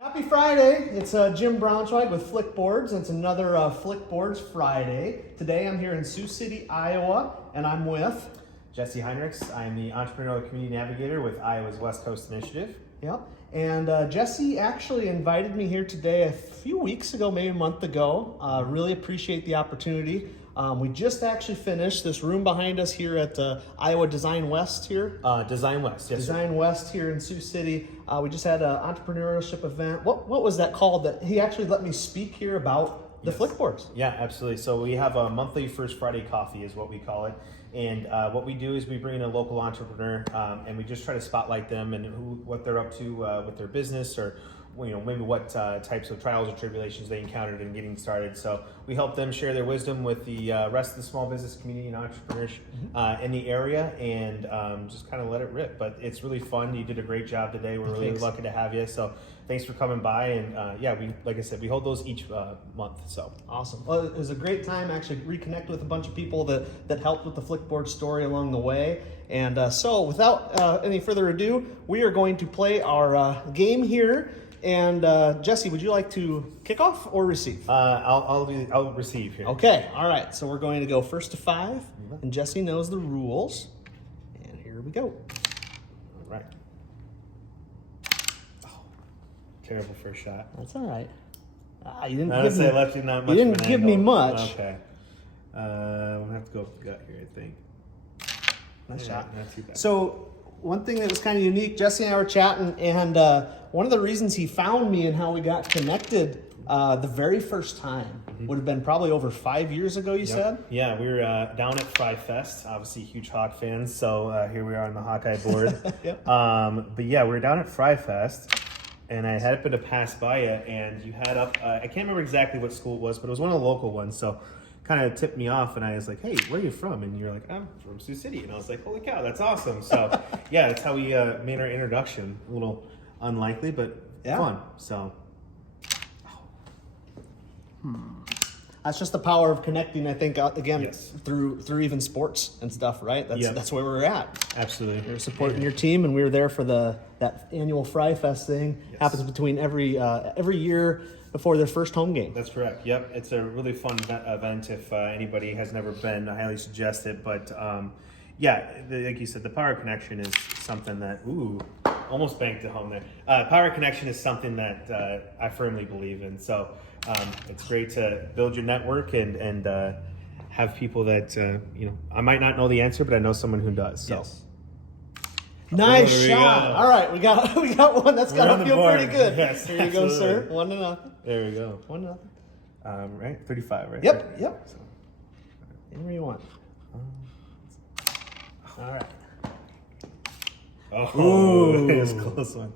Happy Friday! It's Jim Braunschweig with Flickboards, and it's another Flickboards Friday. Today I'm here in Sioux City, Iowa, and I'm with Jesse Hinrichs. I'm the Entrepreneurial Community Navigator with Iowa's West Coast Initiative. Yep. And Jesse actually invited me here today a few weeks ago, maybe a month ago. Really appreciate the opportunity. We just actually finished this room behind us here at Iowa Design West here. Design West, yes. Design West here in Sioux City. We just had an entrepreneurship event. What was that called? That he actually let me speak here about the Flickboards. Yeah, absolutely. So we have a monthly First Friday coffee is what we call it. And what we do is we bring in a local entrepreneur and we just try to spotlight them and what they're up to with their business, or maybe what types of trials or tribulations they encountered in getting started. So we help them share their wisdom with the rest of the small business community and entrepreneurs in the area, and just kind of let it rip. But it's really fun. You did a great job today. We're really lucky to have you. So thanks for coming by. And like I said, we hold those each month. So awesome. Well, it was a great time actually reconnect with a bunch of people that helped with the Flickboard story along the way. And so without any further ado, we are going to play our game here. And Jesse, would you like to kick off or receive? I'll receive here. Okay, all right. So we're going to go first to 5, and Jesse knows the rules. And here we go. All right. Oh, terrible first shot. That's all right. You didn't I give me, left you not much. you didn't give me much. Okay. I'm gonna have to go with the gut here, I think. Nice shot. Not too bad. So one thing that was kind of unique, Jesse and I were chatting, and one of the reasons he found me and how we got connected the very first time would have been probably over 5 years ago, you said? Yeah, we were down at Fry Fest, obviously huge Hawk fans, so here we are on the Hawkeye board. Yep. But yeah, we were down at Fry Fest, and I happened to pass by you, and you had up, I can't remember exactly what school it was, but it was one of the local ones, so kind of tipped me off, and I was like, hey, where are you from? And you're like, I'm from Sioux City. And I was like, holy cow, that's awesome. So yeah, that's how we made our introduction. A little unlikely, but fun. So That's just the power of connecting, I think, again, Yes. through even sports and stuff, right? That's where we're at. absolutely. You're supporting your team, and we were there for that annual Fry Fest thing. Yes. Happens between every year before their first home game. That's correct. Yep, it's a really fun event. If anybody has never been, I highly suggest it. But like you said, the power connection is something that almost banked it home there. Power connection is something that I firmly believe in. So it's great to build your network and have people that I might not know the answer, but I know someone who does. So. Yes. Nice There we shot. go. All right, we got one. That's We're got on to the feel board. pretty good. Yes, Here you go, sir. absolutely. 1-0. There we go. 1-0. Right, 35, right? Yep. So, Anywhere you want. All right. oh, it was a close one.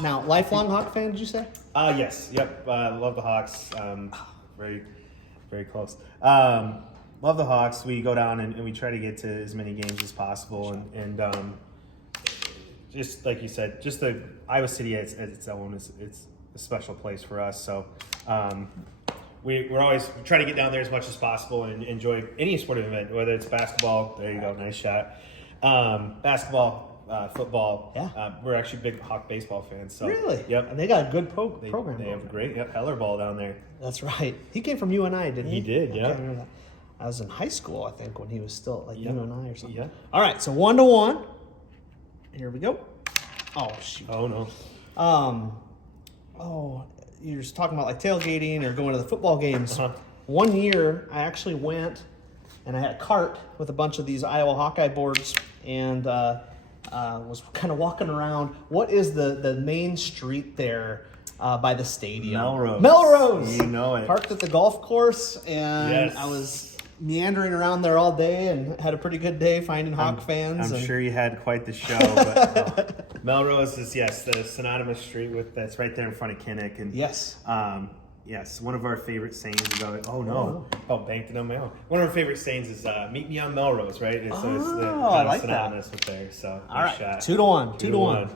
Now, lifelong Hawk fan, did you say? Yes, yep. Love the Hawks. Very, very close. Love the Hawks. We go down and we try to get to as many games as possible, and just like you said, just the Iowa City as its own it's a special place for us. So we're always trying to get down there as much as possible and enjoy any sporting event, whether it's basketball. There you go, nice shot. Basketball. Football. Yeah. We're actually big Hawk baseball fans. So Really? Yep. And they got a good program. They have a great Heller ball down there. That's right. He came from UNI, didn't he? He did, Okay, yeah. I remember that. I was in high school, I think, when he was still like UNI or something. Yeah. All right, so 1-1. Here we go. Oh shoot. Oh no. You're just talking about like tailgating or going to the football games. Uh-huh. One year, I actually went and I had a cart with a bunch of these Iowa Hawkeye boards and was kind of walking around. What is the main street there by the stadium? Melrose. You know it. Parked at the golf course, and Yes. I was meandering around there all day and had a pretty good day finding Hawk fans. I'm sure you had quite the show, but Melrose is the synonymous street that's right there in front of Kinnick, and Yes. yes, one of our favorite sayings is banked it on my own. One of our favorite sayings is "Meet me on Melrose," right? So it's the I kind of like synonymous with there. So All right, shot. 2-1. 2-1.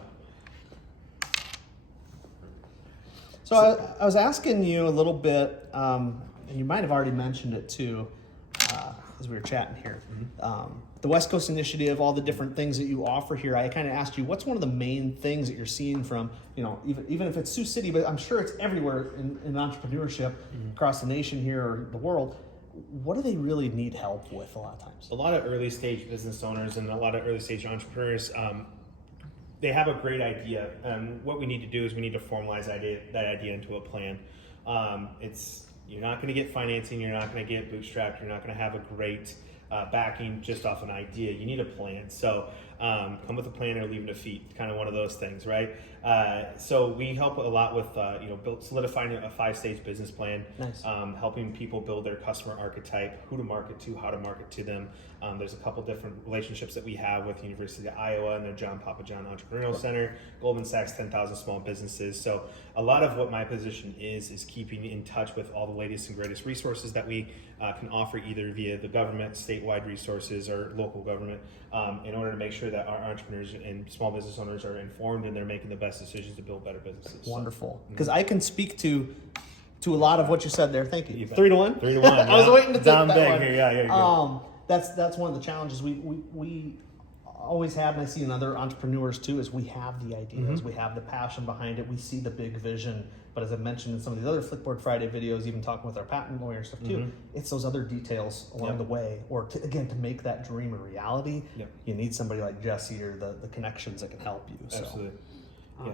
So I was asking you a little bit, and you might have already mentioned it too, as we were chatting here. The the West Coast Initiative, all the different things that you offer here, I kind of asked you, what's one of the main things that you're seeing from, even if it's Sioux City, but I'm sure it's everywhere in entrepreneurship across the nation here or the world. What do they really need help with a lot of times? A lot of early stage business owners and a lot of early stage entrepreneurs, they have a great idea. And what we need to do is we need to formalize that idea into a plan. You're not going to get financing, you're not going to get bootstrapped, you're not going to have a great backing just off an idea. You need a plan. So come with a plan or leave it to feet, kind of one of those things, right? So we help a lot with solidifying a 5-stage business plan. Nice. Helping people build their customer archetype, who to market to, how to market to them. There's a couple different relationships that we have with the University of Iowa and their John Papa John Entrepreneurial Center, Goldman Sachs 10,000 Small Businesses. So a lot of what my position is keeping in touch with all the latest and greatest resources that we can offer either via the government, statewide resources, or local government in order to make sure that our entrepreneurs and small business owners are informed and they're making the best decisions to build better businesses. Wonderful. Because I can speak to a lot of what you said there. Thank you. 3-1? 3-1. Yeah. I was waiting to take Down that big one. here. Yeah, you go. That's one of the challenges we always have, and I see in other entrepreneurs too, is we have the ideas, we have the passion behind it, we see the big vision. But as I mentioned in some of these other Flickboard Friday videos, even talking with our patent lawyer and stuff too, it's those other details along the way, or to make that dream a reality. You need somebody like Jesse or the connections that can help you. So. Absolutely. Yeah.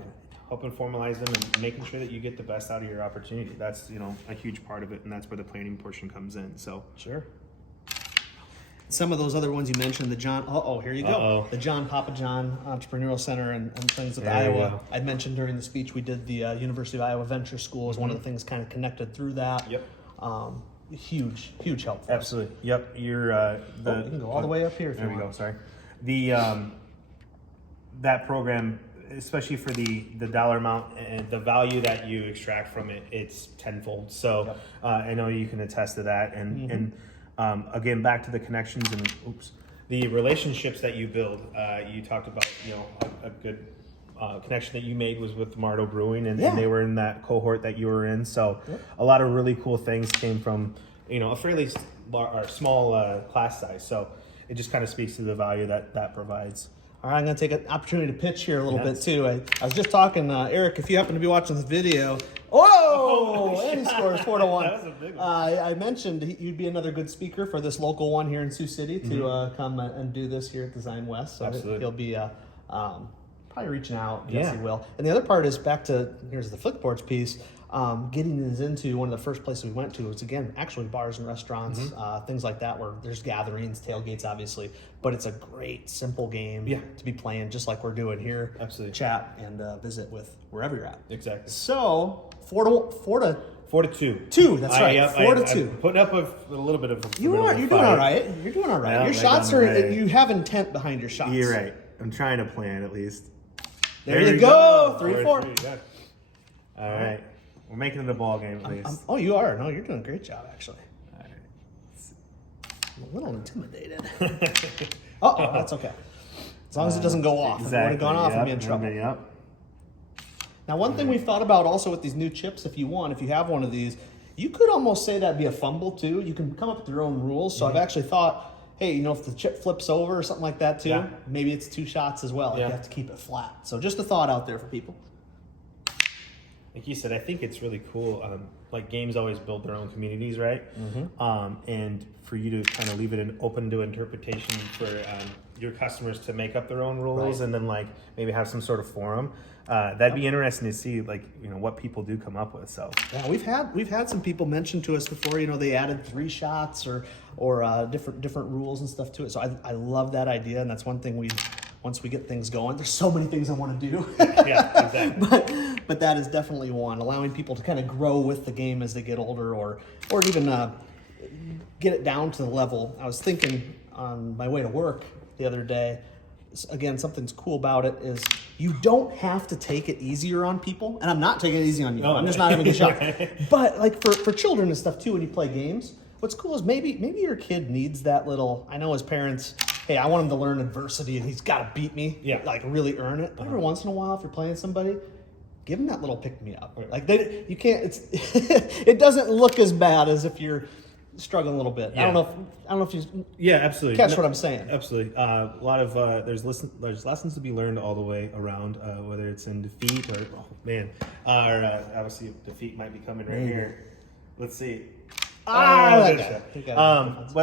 Helping formalize them and making sure that you get the best out of your opportunity. That's a huge part of it, and that's where the planning portion comes in. So sure. Some of those other ones you mentioned, the John. Here you go. The John Papa John Entrepreneurial Center and things with Iowa. I mentioned during the speech we did the University of Iowa Venture School is one of the things kind of connected through that. Yep. Huge help. For Absolutely. us. Yep. You're you can go all the way up here. There we go. Sorry. The that program, especially for the dollar amount and the value that you extract from it, it's tenfold. So I know you can attest to that. And again, back to the connections and the relationships that you build. You talked about a good connection that you made was with Mardo Brewing, and they were in that cohort that you were in. So a lot of really cool things came from a fairly small class size. So it just kind of speaks to the value that provides. All right, I'm going to take an opportunity to pitch here a little bit too. I was just talking, Eric, if you happen to be watching this video. And he scores 4-1. That was a big one. I mentioned you'd be another good speaker for this local one here in Sioux City to come and do this here at Design West. So Absolutely. he'll be probably reaching out. Jesse will. And the other part is back to, here's the Flickboards piece. Getting us into one of the first places we went to was, again, actually bars and restaurants, things like that, where there's gatherings, tailgates, obviously, but it's a great, simple game to be playing, just like we're doing here. Absolutely. Chat and visit with wherever you're at. Exactly. So 4-2. 4-2. That's right. 4-2. I'm putting up with a little bit of. You're doing all right. You're doing all right. Yeah, your shots are. You have intent behind your shots. You're right. I'm trying to plan at least. There you go. 3-4. All right. We're making it a ball game at least. You are. No, you're doing a great job, actually. All right. I'm a little intimidated. That's okay. As long as it doesn't go off. Exactly. If it would have gone off, I'd be in trouble. Yep. Now, one thing we've thought about also with these new chips, if you have one of these, you could almost say that'd be a fumble too. You can come up with your own rules. So I've actually thought, hey, if the chip flips over or something like that too, maybe it's 2 shots as well. You have to keep it flat. So just a thought out there for people. Like you said, I think it's really cool. Like games always build their own communities, right? And for you to kind of leave it open to interpretation for your customers to make up their own rules, and then like maybe have some sort of forum. That'd be interesting to see, like what people do come up with. So yeah, we've had some people mention to us before. They added 3 shots or different rules and stuff to it. So I love that idea, and that's one thing once we get things going, there's so many things I want to do. Yeah, exactly. but that is definitely one, allowing people to kind of grow with the game as they get older, or even get it down to the level. I was thinking on my way to work the other day, again, something's cool about it is you don't have to take it easier on people. And I'm not taking it easy on you. I'm just not having a shot. But like for children and stuff too, when you play games, what's cool is maybe your kid needs that little, I know as parents, hey, I want him to learn adversity and he's got to beat me, like really earn it. But every once in a while, if you're playing somebody, give them that little pick me up. Like you can't, it doesn't look as bad as if you're struggling a little bit. Yeah. I don't know if you Yeah, absolutely. catch what I'm saying. Absolutely. A lot of there's lessons to be learned all the way around, whether it's in defeat or obviously defeat might be coming right here. Let's see. Whether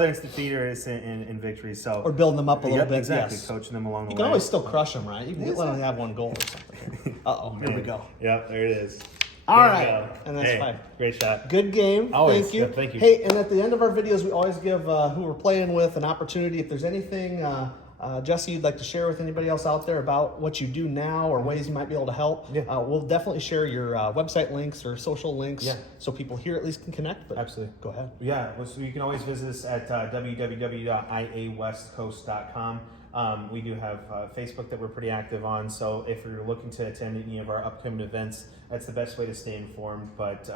it's defeat or it's in victory. So Or building them up a little bit. Exactly. Yes. Coaching them along the way. You can always still crush them, right? You can let them have one goal or something. Here we go. Yeah, there it is. All There right, we go. and that's Hey, fine. Great shot. Good game. Always. Thank you. Yeah, thank you. Hey, and at the end of our videos, we always give who we're playing with an opportunity. If there's anything, Jesse, you'd like to share with anybody else out there about what you do now or ways you might be able to help, we'll definitely share your website links or social links so people here at least can connect. But Absolutely. Go ahead. Yeah, well, so you can always visit us at www.iawestcoast.com. We do have Facebook that we're pretty active on, so if you're looking to attend any of our upcoming events, that's the best way to stay informed. But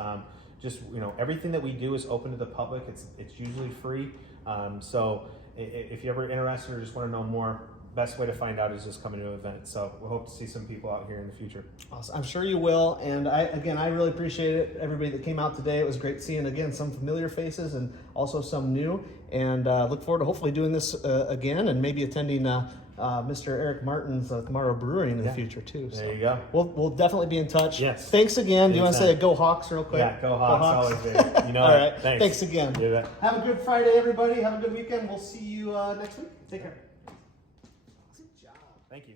just everything that we do is open to the public. It's usually free. So if you're ever interested or just want to know more, best way to find out is just coming to an event. So we hope to see some people out here in the future. Awesome. I'm sure you will. And I really appreciate it. Everybody that came out today. It was great seeing again some familiar faces and also some new. And look forward to hopefully doing this again and maybe attending Mr. Eric Martin's Tomorrow Brewing in the future too. So There you go. We'll definitely be in touch. Yes. Thanks again. Do you want to say Anytime. go Hawks real quick? Yeah, go Hawks. Always there. All right. Thanks. Thanks again. You bet. Have a good Friday, everybody. Have a good weekend. We'll see you next week. Take care. Good job. Thank you.